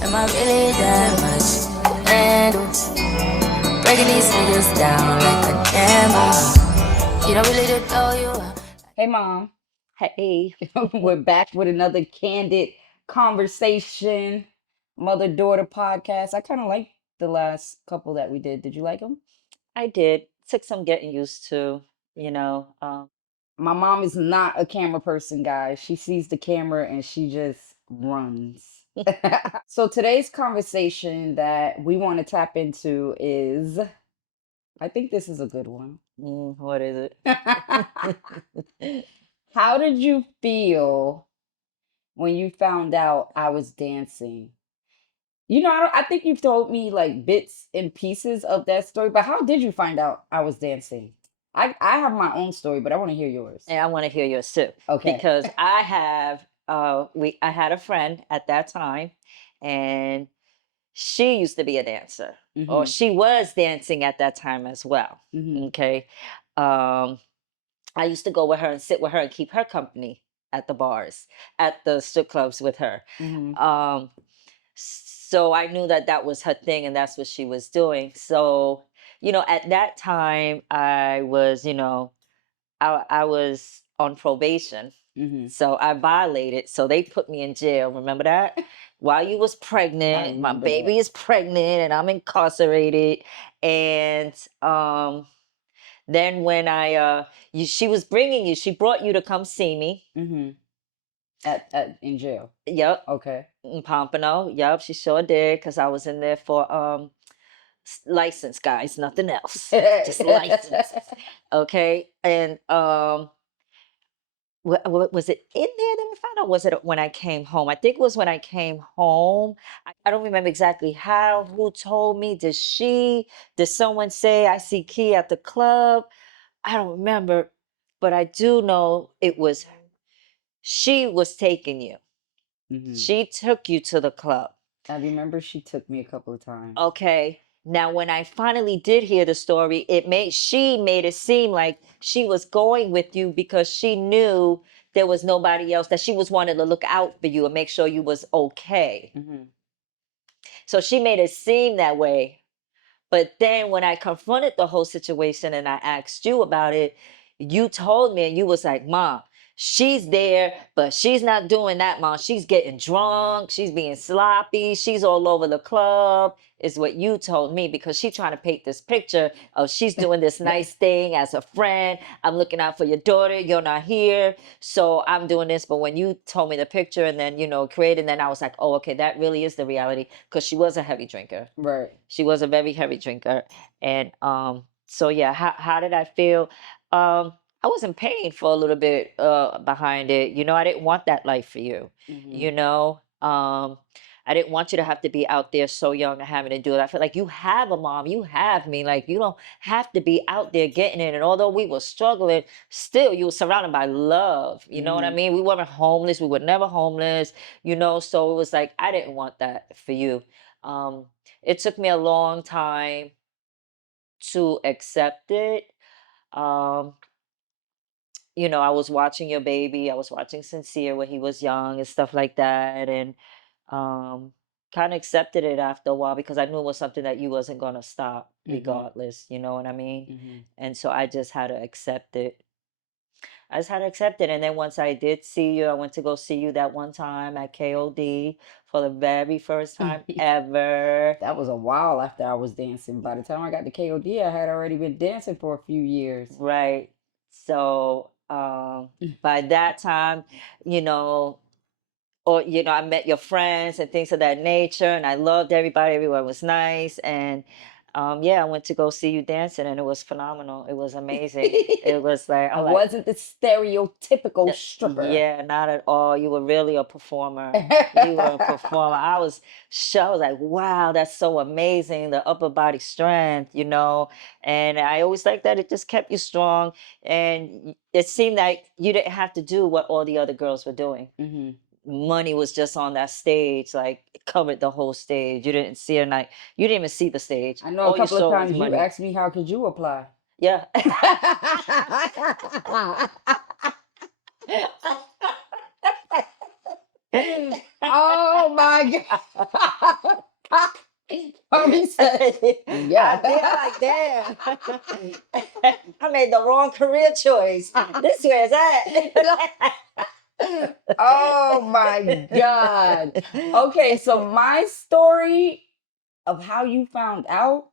Am I really that much? And breaking these niggas down like a camel. You don't really to throw you up. Hey, Mom. Hey, We're back with another candid conversation, Mother Daughter podcast. I kind of like the last couple that we did. Did you like them? I did. Took some getting used to, you know. My mom is not a camera person, guys. She sees the camera and she just runs. So today's conversation that we want to tap into is, I think this is a good one. What is it? How did you feel when you found out I was dancing? I think you've told me like bits and pieces of that story, but how did you find out I was dancing? I have my own story, but I want to hear yours. And I want to hear yours too, Okay. because I have I had a friend at that time, and she used to be a dancer, or Mhm. she was dancing at that time as well. Mhm. Okay, um, I used to go with her and sit with her and keep her company at the bars, at the strip clubs with her. Mhm. Um, so I knew that that was her thing and that's what she was doing. So, at that time, I was on probation. Mhm. So I violated. So they put me in jail. Remember that? While you was I pregnant, my remember that. baby is pregnant and I'm incarcerated. And then when she was bringing you, she brought you to come see me. Mhm. At in jail. Yep. Okay. In Pompano. Yep, she sure did, because I was in there for license, guys, nothing else. Just license. Okay. And was it in there that we found out? Was it when I came home? I think it was when I came home. I don't remember exactly how, who told me. Did someone say I see Key at the club? I don't remember, but I do know she was taking you. Mhm. She took you to the club. I remember she took me a couple of times. Okay. Now, when I finally did hear the story, she made it seem like she was going with you because she knew there was nobody else, that she was wanting to look out for you and make sure you was okay. Mhm. So she made it seem that way. But then when I confronted the whole situation and I asked you about it, you told me and you was like, Mom, she's there, but she's not doing that, Mom. She's getting drunk. She's being sloppy. She's all over the club, is what you told me, because she's trying to paint this picture of she's doing this nice thing as a friend. I'm looking out for your daughter. You're not here. So I'm doing this. But when you told me the picture and then, created, then I was like, oh, okay, that really is the reality, because she was a heavy drinker. Right. She was a very heavy drinker. And so yeah, how did I feel? I was in pain for a little bit behind it. I didn't want that life for you. Mhm. You know, I didn't want you to have to be out there so young and having to do it. I feel like you have a mom, you have me. Like, you don't have to be out there getting it. And although we were struggling, still you were surrounded by love. You know what I Mhm. mean? We weren't homeless. We were never homeless. So it was like I didn't want that for you. Um, it took me a long time to accept it. Um, I was watching your baby. I was watching Sincere when he was young and stuff like that, and um, kind of accepted it after a while because I knew it was something that you wasn't gonna stop Mhm. regardless. You know what I mean? Mhm. And so I just had to accept it. I just had to accept it. And then once I did see you, I went to go see you that one time at KOD for the very first time ever. That was a while after I was dancing. By the time I got to KOD, I had already been dancing for a few years. Right. So by that time, you know, I met your friends and things of that nature, and I loved everybody. Everyone was nice, and yeah, I went to go see you dancing, and it was phenomenal. It was amazing. It was like I I'm like, wasn't the stereotypical stripper. Yeah, not at all. You were really a performer. You were a performer. I was shocked. I was like, wow, that's so amazing. The upper body strength, And I always like that it just kept you strong. And it seemed like you didn't have to do what all the other girls were doing. Hmm. Money was just on that stage, like it covered the whole stage. You didn't see her night. You didn't even see the stage. I know a All you couple of saw was times you money. asked me how could you apply. Yeah. Oh my God. Mommy said, yeah. I did. I'm like, damn. I made the wrong career choice. This where's that? Oh my God. Okay, so my story of how you found out,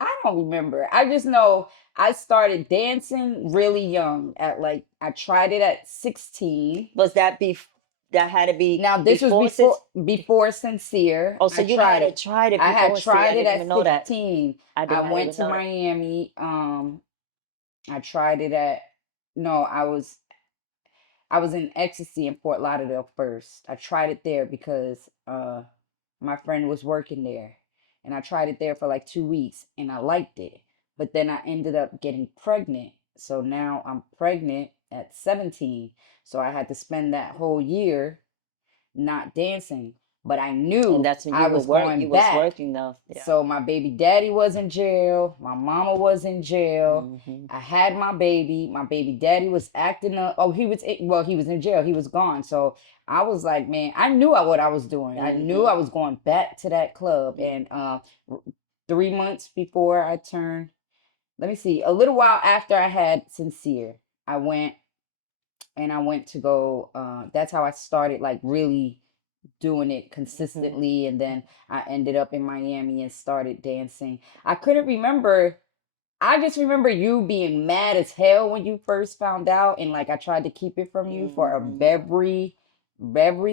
I don't remember. I just know I started dancing really young at like I tried it at 16. Was that that had to be Now this was before since? before sincere. Oh, so I you had tried to it. try it I had before. See, I tried it didn't even at know that. 16. I I did not went even to know that. Miami. I tried it at no, I was in Ecstasy in Fort Lauderdale first. I tried it there because my friend was working there. And I tried it there for like 2 weeks and I liked it. But then I ended up getting pregnant. So now I'm pregnant at 17. So I had to spend that whole year not dancing. But I And knew that's when I you were was going you was back. working though. Yeah. So my baby daddy was in jail. My mama was in jail. Hmm. I had my baby. My baby daddy was acting up. Oh, well, he was in jail. He was gone. So I was like, man, I knew what I was doing. I knew Hmm. I was going back to that club. And 3 months before I turned, let me see, a little while after I had Sincere, I went and I went to go. That's how I started, like really doing it Hmm. consistently, and then I ended up in Miami and started dancing. I couldn't remember. I just remember you being mad as hell when you first found out, and like I tried to keep it from you for a Hmm. very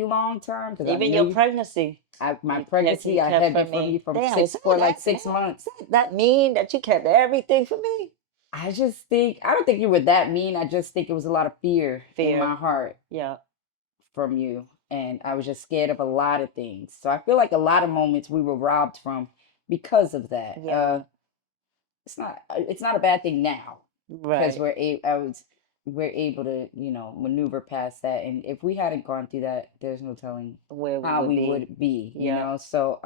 long time because I Even knew your you. pregnancy, My you pregnancy, I kept had it from from you me. from Damn, six for like damn, 6 months. that mean that you kept everything from me? I just think I don't think you were that mean. I just think it was a lot of fear in Fear. my heart Yeah. from you, and I was just scared of a lot of things. So I feel like a lot of moments we were robbed from because of that. Yeah. It's not a bad thing now because Right. we're able to maneuver past that. And if we hadn't gone through that, there's no telling Where we how would we be. would be. Yeah. So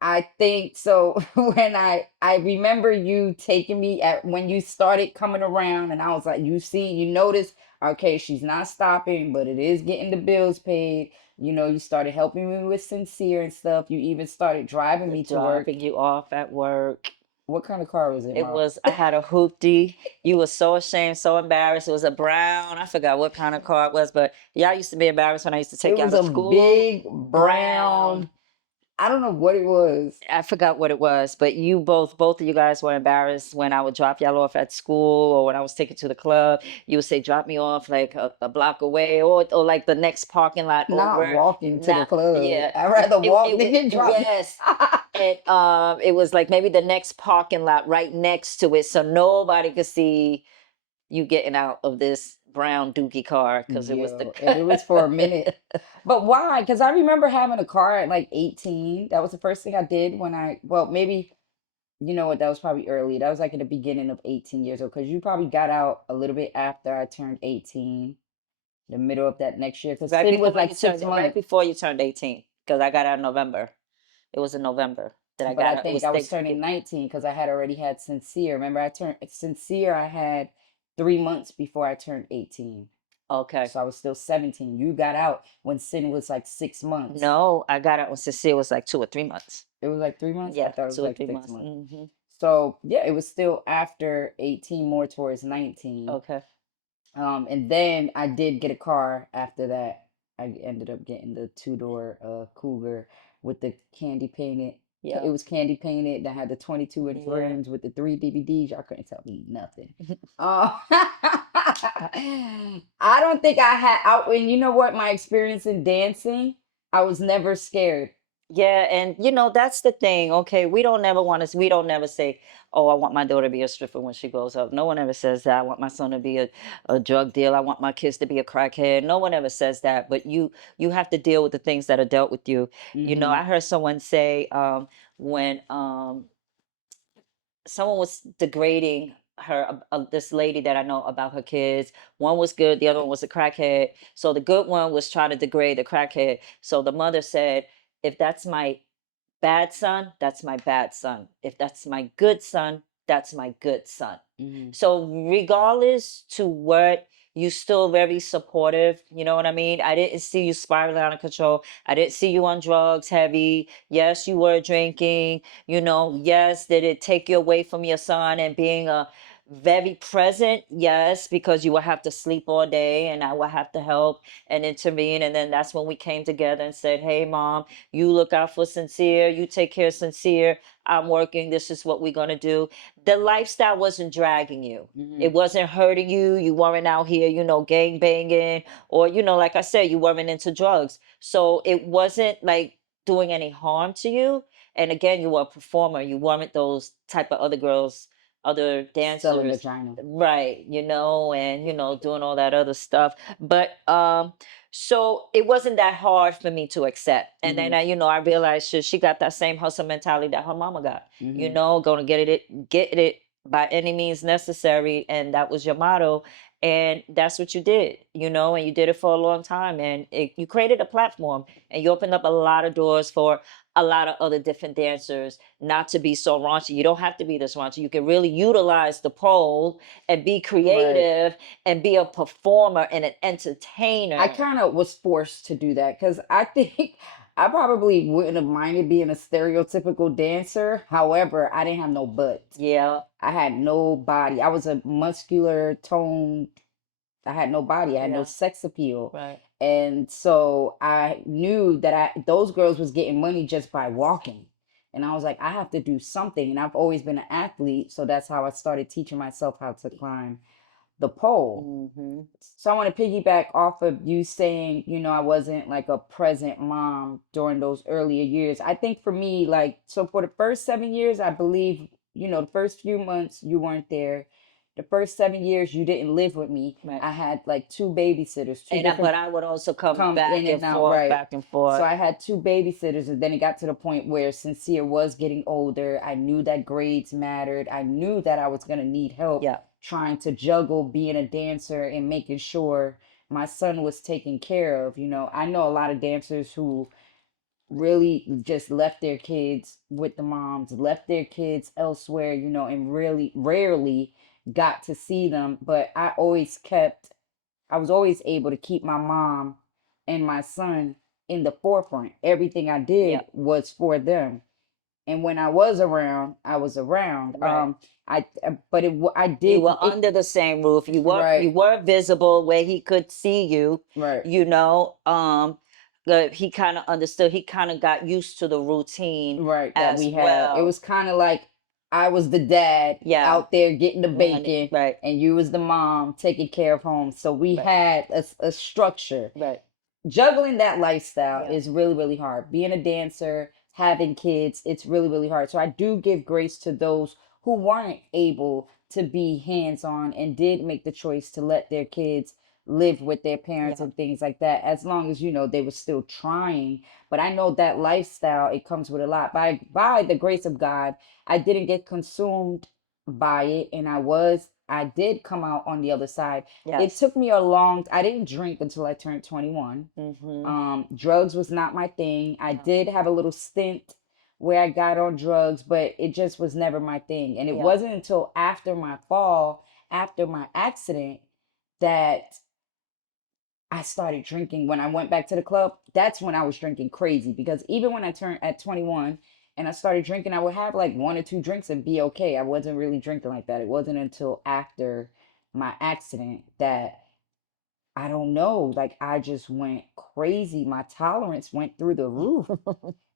I think so. When I remember you taking me at when you started coming around, and I was like, you notice, okay, she's not stopping, but it is getting the bills paid. You started helping me with Sincere and stuff. You even started driving me to work. Dropping you off at work. What kind of car was it, It Mom? was, I had a hoopty. You were so ashamed, so embarrassed. It was a brown, I forgot what kind of car it was, but y'all used to be embarrassed when I used to It take y'all was to a school. big Brown. brown. I don't know what it was. I forgot what it was, but you both of you guys were embarrassed when I would drop y'all off at school or when I was taken to the club. You would say, drop me off like a block away or like the next parking lot Not over. walking to the Not, club. yeah. I'd rather walk It than was, get dropped. yes. And it was like maybe the next parking lot right next to it, so nobody could see you getting out of this brown dookie car because it was the Yo, and it was for a minute. But why? Because I remember having a car at like 18. That was the first thing I did well, maybe, you know what, that was probably early. That was like in the beginning of 18 years old. Because you probably got out a little bit after I turned 18, the middle of that next year. Because Sin was like six right months. before you turned 18 because I got out in November. It was in November that I But I got out. It think was I was turning Thanksgiving. 19 because I had already had Sincere. Remember, I turned Sincere, I had 3 months before I turned 18. Okay. So I was still 17. You got out when Sin was like 6 months. No, I got out when Cecile was like 2 or 3 months. It was like 3 months? I Yeah, thought it was two or like three six months. months. Hmm. So yeah, it was still after 18, more towards 19. Okay. And then I did get a car after that. I ended up getting the two-door Cougar with the candy painted. Yeah. It was candy painted that had the 22-inch Yeah. rims with the three DVDs. Y'all couldn't tell me nothing. Uh, I don't think I had out. And you know what? My experience in dancing, I was never scared. Yeah, and that's the thing. Okay, we don't never say, "Oh, I want my daughter to be a stripper when she grows up." No one ever says that. I want my son to be a drug dealer. I want my kids to be a crackhead. No one ever says that. But you have to deal with the things that are dealt with you. Hmm. I heard someone say when someone was degrading her, this lady that I know about her kids. One was good, the other one was a crackhead. So the good one was trying to degrade the crackhead. So the mother said, if that's my bad son, that's my bad son. If that's my good son, that's my good son. Hmm. So regardless to what you still very supportive. You know what I mean? I didn't see you spiraling out of control. I didn't see you on drugs heavy. Yes, you were drinking. You know, yes, did it take you away from your son and being a very present? Yes, because you would have to sleep all day and I would have to help and intervene. And then that's when we came together and said, hey, mom, you look out for Sincere, you take care of Sincere. I'm working. This is what we're going to do. The lifestyle wasn't dragging you. Hmm. It wasn't hurting you. You weren't out here, gang banging, or, like I said, you weren't into drugs. So it wasn't like doing any harm to you. And again, you were a performer. You weren't those type of other girls, other Selling dancers, vagina. right? And doing all that other stuff. But so it wasn't that hard for me to accept. And then Hmm. I realized she got that same hustle mentality that her mama got. Hmm. Gonna get it by any means necessary, and that was your motto. And that's what you did, and you did it for a long time, and you created a platform, and you opened up a lot of doors for a lot of other different dancers not to be so raunchy. You don't have to be this raunchy. You can really utilize the pole and be Right. creative and be a performer and an I entertainer. kind of was forced to do that because I think I probably wouldn't have minded being a stereotypical dancer. However, I didn't have no butt. Yeah, I had no body. I was a muscular, toned. I had no body. I had no yeah, sex appeal. right. And so I knew that those girls was getting money just by walking. And I was like, I have to do something. And I've always been an athlete, so that's how I started teaching myself how to climb the pole. Hmm. So I want to piggyback off of you saying, I wasn't like a present mom during those earlier years. I think for me, like, so for the first 7 years, I believe, the first few months you weren't there. The first 7 years you didn't live with me. Right. I had like two babysitters, two But different I would also come come in back and and out, forth, right? back and So forth. I had two babysitters, and then it got to the point where Sincere was getting older. I knew that grades mattered. I knew that I was gonna need help Yeah, trying to juggle being a dancer and making sure my son was taken care of. I know a lot of dancers who really just left their kids with the moms, left their kids elsewhere, and really rarely got to see them. But I was always able to keep my mom and my son in the forefront. Everything I yeah, did was for them. And when I was around, I was around. right. But I You did were it. under the same roof. You Right, were visible where he could see you. right, You know, he kind of understood. He kind of got used to the routine right. That as we had. It well. was kind of like I was the dad Yeah, out there getting the right, bacon, right, and you was the mom taking care of home. So we right, had a structure. right. Juggling that lifestyle Yeah, is really, really hard. Being a dancer, having kids, it's really, really hard. So I do give grace to those who weren't able to be hands on and did make the choice to let their kids live with their parents yeah, and things like that, as long as they were still trying. But I know that lifestyle, it comes with a lot. By the grace of God, I didn't get consumed by it, and I did come out on the other side. It yes. took me a long I didn't drink until I turned 21. Mm-hmm. Drugs was not my thing. I Yeah, did have a little stint where I got on drugs, but it just was never my thing. And it yeah. wasn't until after my fall, after my accident, that I started drinking. When I went back to the club, that's when I was drinking crazy, because even when I turned at 21 and I started drinking, I would have like one or two drinks and be okay. I wasn't really drinking like that. It wasn't until after my accident that I don't know, like I just went crazy. My tolerance went through the roof.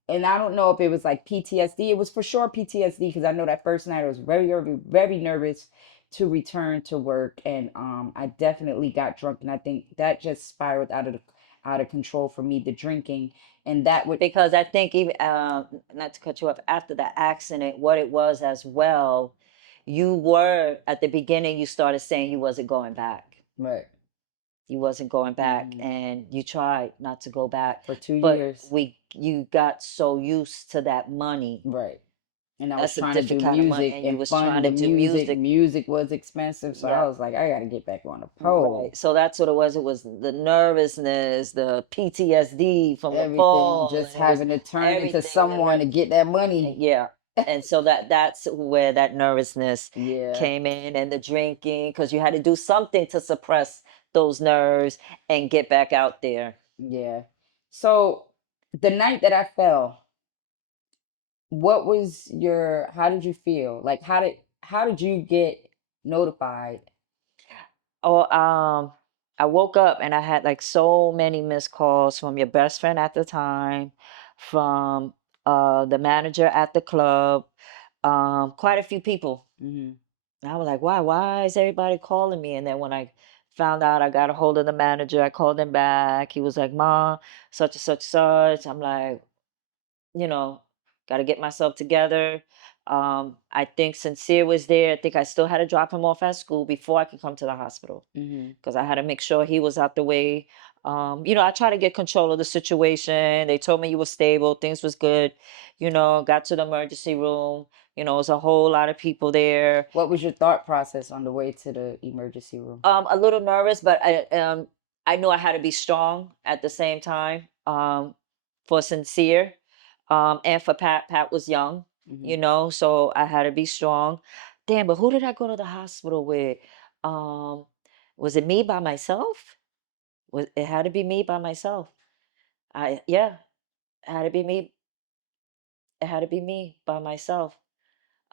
And I don't know if it was like PTSD. It was for sure PTSD, because I know that first night I was very, very, very nervous to return to work, and I definitely got drunk, and I think that just spiraled out of control for me, the drinking, and that would Because I think even not to cut you off, after the accident, what it was as well, you were at the beginning. You started saying you wasn't going back. right. You wasn't going back, Hmm. and you tried not to go back, For two but years, you got so used to that money. right. And I was That's a trying to do different kind of money, music and you and was trying fund to the do music. music. Music was expensive, so I Yeah, was like, I gotta get back on the right. pole. So that's what it was. It was the nervousness, the PTSD from the Everything, fall, just and it was having to turn into everything. someone to get that And money. yeah. And so that's where that nervousness Yeah. came in, and the drinking, because you had to do something to suppress those nerves and get back out there. Yeah. So the night that I fell, what was your, how did you feel? Like how did you get notified? Oh, I woke up and I had like so many missed calls from your best friend at the time, from the manager at the club, quite a few people. Hmm. And I was like, why? Why is everybody calling me? And then when I found out I got a hold of the manager, I called him back. He was like, Ma, such and such such. I'm like, you know, got to get myself together. I think Sincere was there. I think I still had to drop him off at school before I could come to the hospital Hmm. because I had to make sure he was out the way. I tried to get control of the situation. They told me you were stable, things was good. Got to the emergency room. It was a whole lot of people there. What was your thought process on the way to the emergency room? A little nervous, but I knew I had to be strong at the same time. For Sincere, and for Pat. Pat was young, Hmm. so I had to be strong. Damn, but who did I go to the hospital with? Um, was it me by myself? It had to be me by myself? Yeah, it had to be me. It had to be me by myself.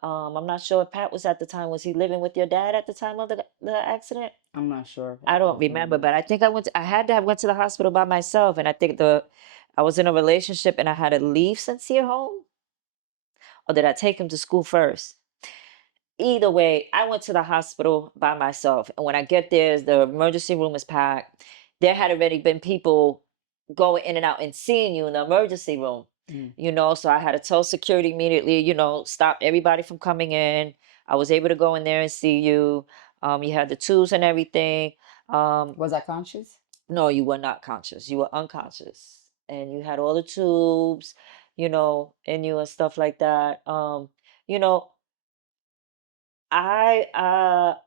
I'm not sure if Pat was at the time. Was he living with your dad at the time of the accident? I'm not sure I at don't this remember, moment. but I think I had to have went to the hospital by myself, and I think I was in a relationship and I had to leave Sincere home, or did I take him to school first? Either way, I went to the hospital by myself, and when I get there, the emergency room is packed. There had already been people going in and out and seeing you in the emergency room, Mm. so I had to tell security immediately, stop everybody from coming in. I was able to go in there and see you. You had the tools and everything. Was I conscious? No, you were not conscious. You were unconscious. And you had all the tubes, in you and stuff like that. You know, I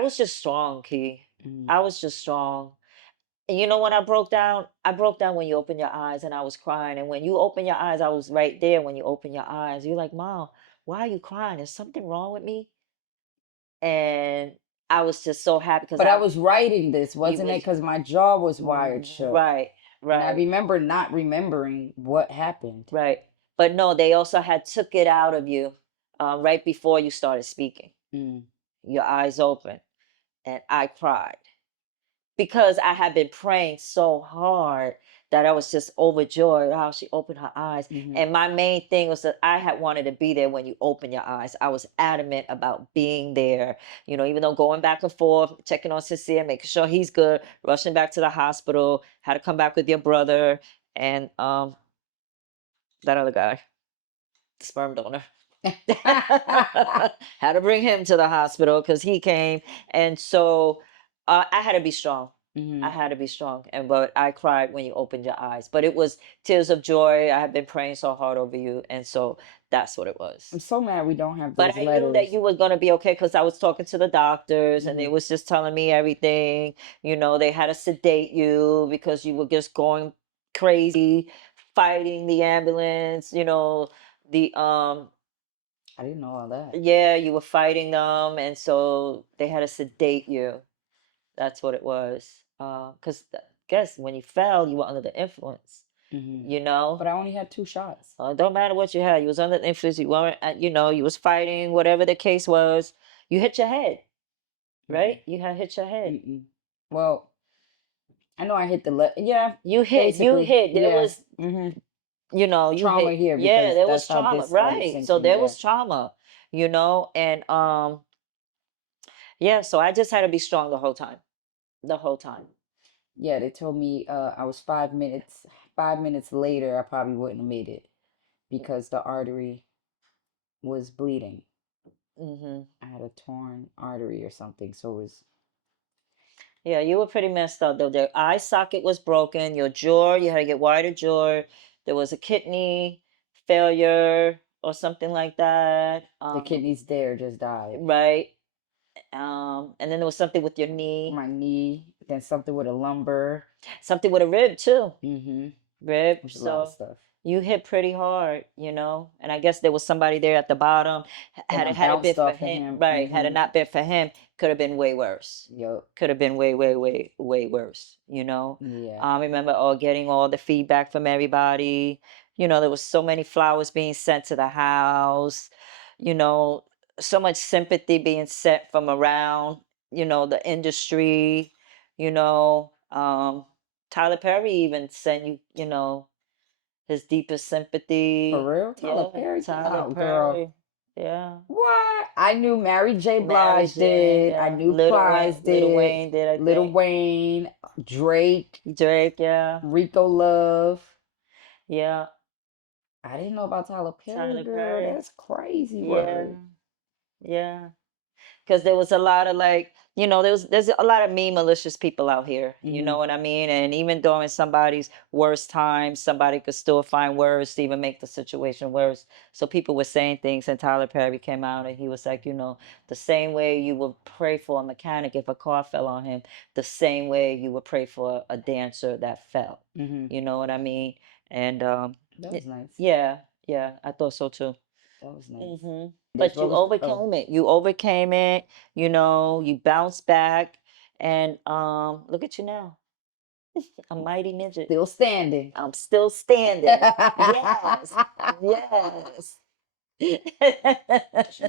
was just strong, Key. Mm. I was just strong. And when I broke down when you opened your eyes and I was crying. And when you opened your eyes, I was right there when you opened your eyes. You're like, Mom, why are you crying? Is something wrong with me? And I was just so happy because But I was writing this, you wasn't it? was Because my jaw was wired shut. right, And I right. remember not remembering what happened. Right. But no, they also had took it out of you right before you started speaking. Mm. Your eyes open. And I cried because I had been praying so hard that I was just overjoyed how she opened her eyes. Hmm. And my main thing was that I had wanted to be there when you open your eyes. I was adamant about being there, even though going back and forth, checking on Sincere, making sure he's good, rushing back to the hospital, had to come back with your brother and that other guy, sperm donor. Had to bring him to the hospital because he came, and so I had to be strong. I Hmm. had to be strong, but I cried when you opened your eyes. But it was tears of joy. I had been praying so hard over you, and so that's what it was. I'm so mad we don't have But those I knew that letters. you were gonna be okay because I was talking to the doctors, and they Hmm. was just telling me everything. They had to sedate you because you were just going crazy, fighting the ambulance. The I didn't know all that. Yeah, you were fighting them, and so they had to sedate you. That's what it was. Because guess when you fell, you were under the influence. Hmm. You know, But I only had 2 shots. it don't matter what you had. You was under the influence. You weren't. You was fighting. Whatever the case was, you hit your head. Mm-mm. Right? You had hit your head. Mm-mm. Well, I know I hit the yeah, You hit. You basically, hit. There yeah. was. Hmm. You Trauma hit. here Yeah, because there was that's how trauma. this like Right. sinks So in. there Yeah. was trauma. And yeah. So I just had to be strong the whole time. The whole time. Yeah, they told me I was 5 minutes. 5 minutes later, I probably wouldn't have made it because the artery was bleeding. Hmm. I had a torn artery or something, so it was. Yeah, you were pretty messed up though. The eye socket was broken. Your jaw, you had to get wider jaw. There was a kidney failure or something like that. The kidneys there just died. Right. And then there was something with your knee, My knee, then something with a lumbar. something with a rib too. Hmm. Rip. There's a lot of So stuff. you hit pretty hard, and I guess there was somebody there at the bottom. And Had I it had it been bounced for off of him, him. right? Had it Mm-hmm. not been for him, could have been way worse. Yup. Could have been way, way, way, way worse. Yeah. I remember getting all the feedback from everybody. There was so many flowers being sent to the house. You know, so much sympathy being sent from around. The industry. You know, Tyler Perry even sent you. His deepest For sympathy. real? Tyler Yeah, Perry? Tyler Oh, girl. Perry. Yeah. What? I knew Mary J. Mary Blige J. did. I Yeah. knew Plies Little did. Wayne did, I Lil think. Wayne, Drake, Drake, yeah. Rico Love. Yeah. I didn't know about Tyler Perry, Tyler girl. Perry. That's crazy Yeah. word. Yeah. Because there was a lot of like, there's a lot of mean malicious people out here. You Mm-hmm. know what I mean? And even during somebody's worst time, somebody could still find words to even make the situation worse. So people were saying things, and Tyler Perry came out and he was like, the same way you would pray for a mechanic if a car fell on him, the same way you would pray for a dancer that fell. Mm-hmm. You know what I mean? And That was nice. yeah, yeah, I thought so too. That was nice. hmm This But what you was oh, overcame it. You overcame it. You bounced back, and look at you now, a mighty midget. still standing. I'm still standing. Yes, yes.